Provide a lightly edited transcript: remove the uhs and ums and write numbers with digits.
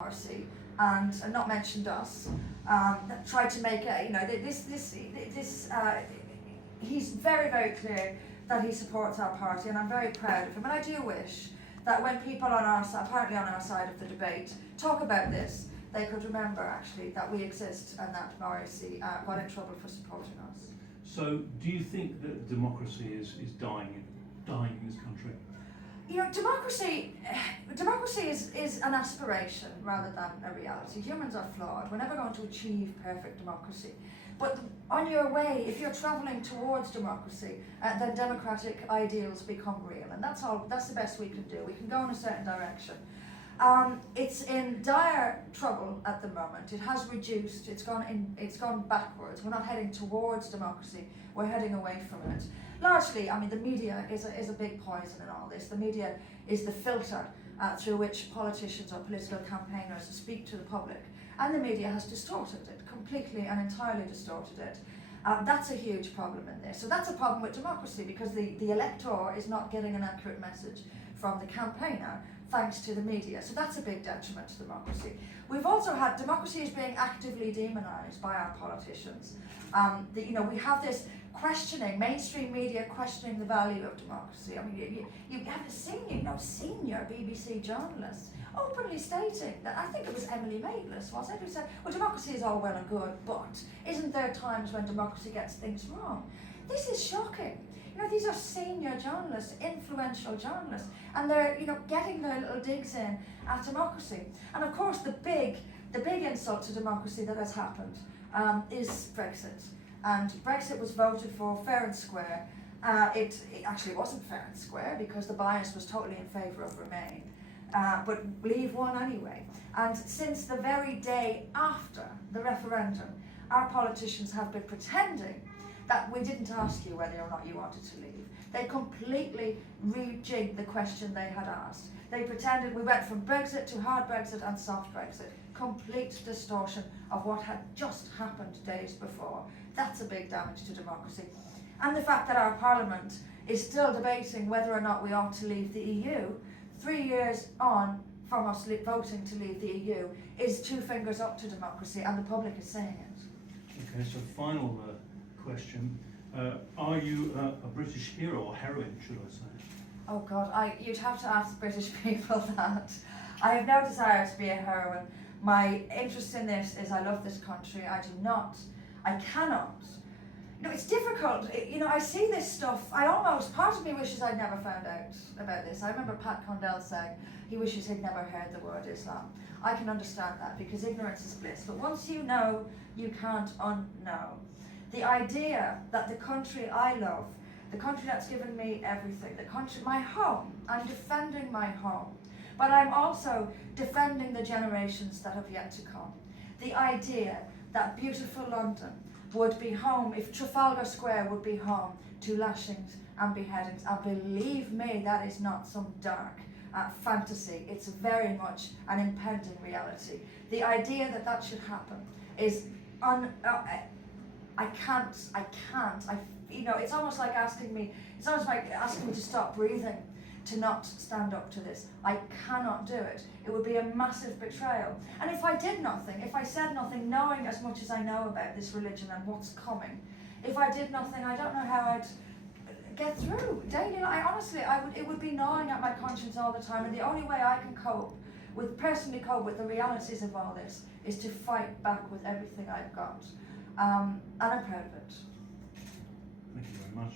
Morrissey and not mentioned us, that tried to make a, he's very, very clear that he supports our party, and I'm very proud of him. And I do wish that when people on our apparently on our side of the debate talk about this, they could remember actually that we exist and that Morrissey got in trouble for supporting us. So, do you think that democracy is dying in this country? Democracy is an aspiration rather than a reality. Humans are flawed. We're never going to achieve perfect democracy. But on your way, if you're travelling towards democracy, then democratic ideals become real. And that's the best we can do. We can go in a certain direction. It's in dire trouble at the moment. It has reduced. It's gone backwards. We're not heading towards democracy. We're heading away from it. Largely, I mean, the media is a big poison in all this. The media is the filter through which politicians or political campaigners speak to the public, and the media has distorted it completely and entirely distorted it. That's a huge problem in this. So that's a problem with democracy, because the elector is not getting an accurate message from the campaigner thanks to the media. So that's a big detriment to democracy. We've also had democracy is being actively demonised by our politicians. We have this questioning, mainstream media questioning the value of democracy. I mean, you have a senior BBC journalist openly stating that, I think it was Emily Maitlis, was it, who said, well, democracy is all well and good, but isn't there times when democracy gets things wrong? This is shocking. These are senior journalists, influential journalists, and they're, getting their little digs in at democracy. And of course, the big insult to democracy that has happened is Brexit. And Brexit was voted for fair and square. It actually wasn't fair and square, because the bias was totally in favour of Remain. But Leave won anyway. And since the very day after the referendum, our politicians have been pretending that we didn't ask you whether or not you wanted to leave. They completely rejigged the question they had asked. They pretended we went from Brexit to hard Brexit and soft Brexit. Complete distortion of what had just happened days before. That's a big damage to democracy. And the fact that our Parliament is still debating whether or not we ought to leave the EU, 3 years on from us voting to leave the EU, is two fingers up to democracy, and the public is saying it. Okay, so final question. Are you a British hero, or heroine, should I say? Oh God, you'd have to ask British people that. I have no desire to be a heroine. My interest in this is I love this country. I cannot. It's difficult. I see this stuff. Part of me wishes I'd never found out about this. I remember Pat Condell saying he wishes he'd never heard the word Islam. I can understand that, because ignorance is bliss. But once you know, you can't unknow. The idea that the country I love, the country that's given me everything, the country, my home, I'm defending my home, but I'm also defending the generations that have yet to come. The idea that beautiful London would be home, if Trafalgar Square would be home to lashings and beheadings, and believe me, that is not some dark fantasy. It's very much an impending reality. The idea that that should happen is I can't. It's almost like asking me to stop breathing, to not stand up to this. I cannot do it. It would be a massive betrayal. And if I did nothing, if I said nothing, knowing as much as I know about this religion and what's coming, if I did nothing, I don't know how I'd get through daily life. Honestly, it would be gnawing at my conscience all the time. And the only way I can personally cope with the realities of all this, is to fight back with everything I've got. And I'm proud of it. Thank you very much.